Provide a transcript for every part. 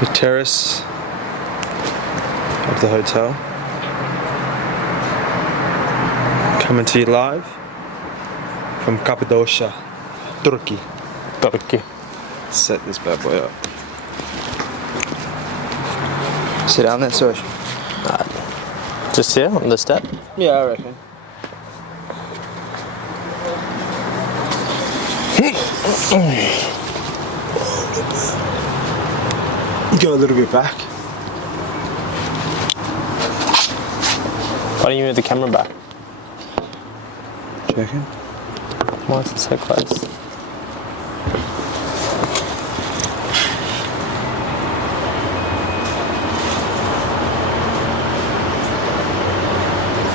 The terrace of the hotel. Coming to you live from Cappadocia, Turkey. Set this bad boy up. Sit down there, Serge. Just here on the step? Yeah, I reckon. Go a little bit back. Why don't you move the camera back? Checking. Why is it so close?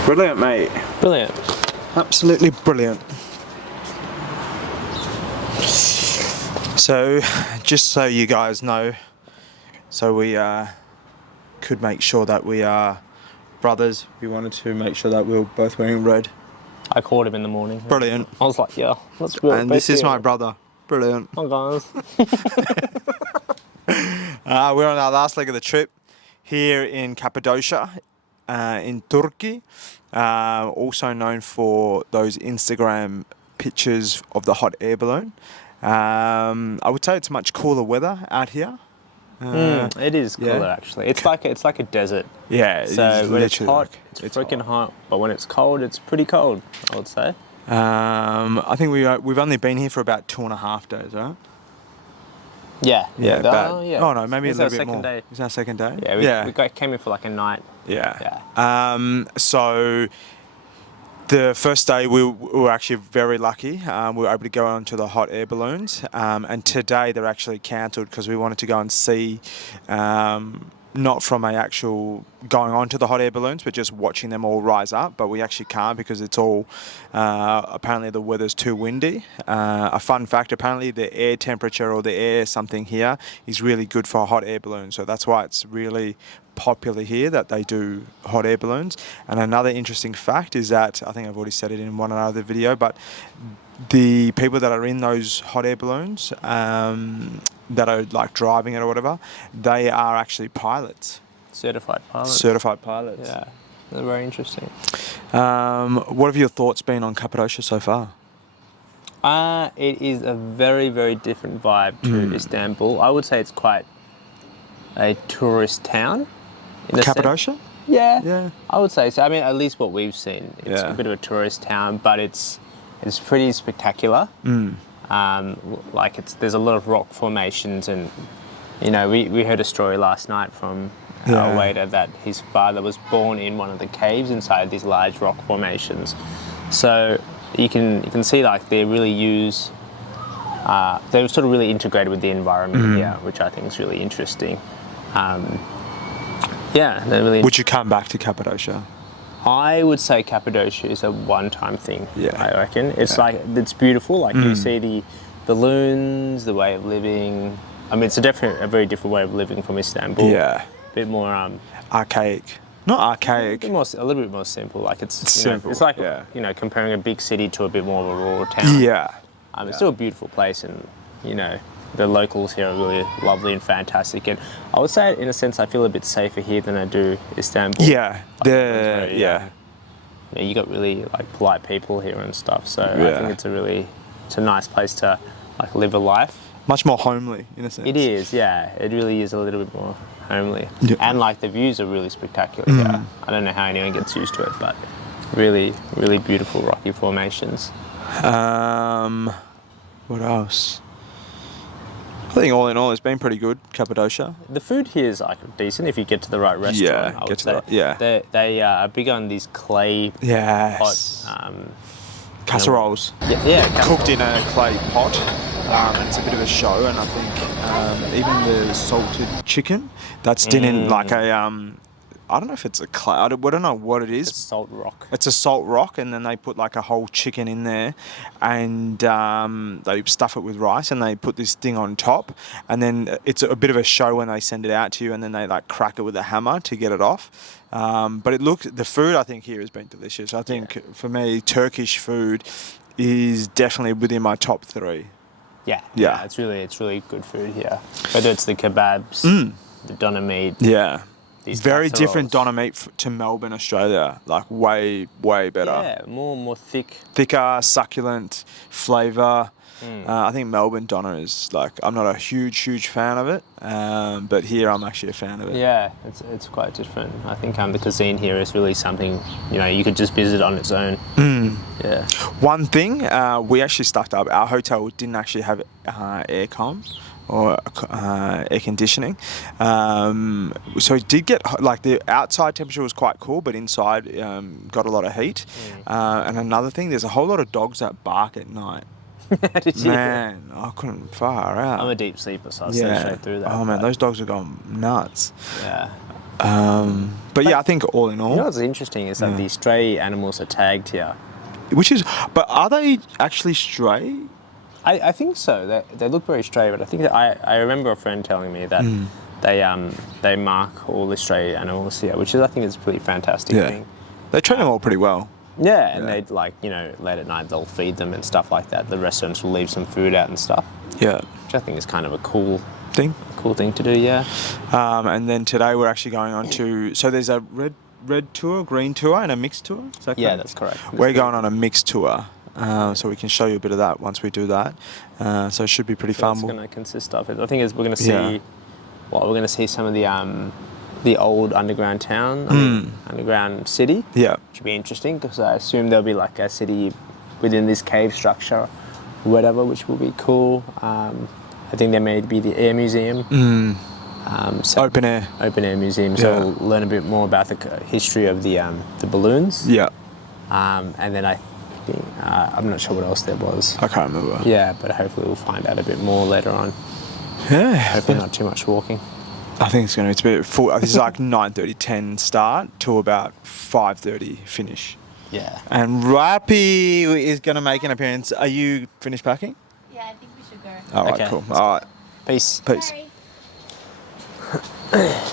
Brilliant, mate. Brilliant. Absolutely brilliant. So, just so you guys know, so we could make sure that we are brothers. We wanted to make sure that we were both wearing red. I called him in the morning. Brilliant. I was like, yeah, let's do it. And this is my brother. Brilliant. Oh, guys. We're on our last leg of the trip here in Cappadocia, in Turkey. Also known for those Instagram pictures of the hot air balloon. I would say it's much cooler weather out here. It is cooler, actually. It's like a desert. Yeah, So when it's hot, like, it's freaking hot. But when it's cold, it's pretty cold, I would say. I think we've only been here for about 2.5 days, right? Yeah. Yeah. Yeah. Oh no, maybe It's a our little bit second more. day. It's our second day. Yeah, we came in for like a night. Yeah. Yeah. So the first day we were actually very lucky. We were able to go onto the hot air balloons, and today they're actually cancelled because we wanted to go and see, not from a actual going onto the hot air balloons, but just watching them all rise up. But we actually can't because it's all apparently the weather's too windy. A fun fact: apparently the air temperature or the air something here is really good for hot air balloons. So that's why it's really popular here that they do hot air balloons. And another interesting fact is that, I think I've already said it in one other video, but the people that are in those hot air balloons that are like driving it or whatever, they are actually pilots. Certified pilots. Certified pilots. Yeah. They're very interesting. What have your thoughts been on Cappadocia so far? It is a very, very different vibe to Istanbul. I would say it's quite a tourist town. In a Cappadocia? sense. Yeah. Yeah. I would say so. I mean, at least what we've seen. It's a bit of a tourist town, but it's pretty spectacular. There's a lot of rock formations, and we heard a story last night from our waiter that his father was born in one of the caves inside these large rock formations. So you can see like they really use. They're sort of really integrated with the environment here, which I think is really interesting. They're really. Would you come back to Cappadocia? I would say Cappadocia is a one-time thing. Yeah. I reckon it's it's beautiful. Like you see the balloons, the way of living. I mean, it's a very different way of living from Istanbul. Yeah. A bit more Archaic. Not archaic. a little bit more simple. Like it's simple. It's like comparing a big city to a bit more of a rural town. Yeah. It's still a beautiful place, and the locals here are really lovely and fantastic. And I would say, in a sense, I feel a bit safer here than I do Istanbul. Yeah. You got really like polite people here and stuff. So I think it's a nice place to like live a life. Much more homely, in a sense. It is, yeah. It really is a little bit more homely. Yeah. And like the views are really spectacular here. I don't know how anyone gets used to it, but really, really beautiful rocky formations. What else? I think all in all, it's been pretty good, Cappadocia. The food here is like decent if you get to the right restaurant. I would say. They are big on these clay pot casseroles. Cooked in a clay pot, and it's a bit of a show. And I think even the salted chicken that's done in like a I don't know if it's a clay. I don't know what it is. It's a salt rock. It's a salt rock, and then they put like a whole chicken in there, and they stuff it with rice, and they put this thing on top, and then it's a bit of a show when they send it out to you, and then they like crack it with a hammer to get it off. But the food I think here has been delicious. I think for me, Turkish food is definitely within my top 3. Yeah, it's really good food here. Whether it's the kebabs, the doner meat. Yeah. These Very casseroles. different doner meat to Melbourne, Australia. Like way better. Yeah, more thick. Thicker, succulent flavour. I think Melbourne doner is like, I'm not a huge fan of it, but here I'm actually a fan of it. Yeah, it's quite different. I think the cuisine here is really something, you could just visit on its own. Yeah. One thing, we actually stuffed up. Our hotel didn't actually have aircon or air conditioning. So it did get, like, the outside temperature was quite cool, but inside got a lot of heat. And another thing, there's a whole lot of dogs that bark at night. Did you? Man, I couldn't, far out. I'm a deep sleeper, so I sleep straight through that. Oh man, but- those dogs are going nuts. Yeah. But yeah, I think all in all, You know what's interesting is that the stray animals are tagged here. which is, but are they actually stray? I think so. They look very stray, but I think that I remember a friend telling me that they mark all the stray animals here, which is, I think, is a pretty fantastic Yeah. thing. They treat them all pretty well. Yeah, and Yeah. they'd late at night they'll feed them and stuff like that. The restaurants will leave some food out and stuff, Yeah. which I think is kind of a cool Thing. thing to do. Yeah. And then today we're actually going on to, so there's a red tour, green tour, and a mixed tour. Is that Yeah, correct? that's correct. We're going on a mixed tour, so we can show you a bit of that once we do that. So it should be pretty fun. What's going to consist of it? I think we're going to Yeah. see. Well, we're going to see some of the old underground town, underground city. Yeah. Which would be interesting because I assume there'll be like a city within this cave structure, or whatever, which will be cool. I think there may be the air museum. So Open air. open air museum. So Yeah. we'll learn a bit more about the history of the balloons. Yeah. And then I think I'm not sure what else there was. I can't remember. Yeah, but hopefully we'll find out a bit more later on. Yeah. Hopefully not too much walking. I think it's a bit full. This is like 9:30, 10 start to about 5:30 finish. Yeah. And Rappy is going to make an appearance. Are you finished packing? Yeah, I think we should go. All right, Okay. cool. All right, Peace. peace. Sorry.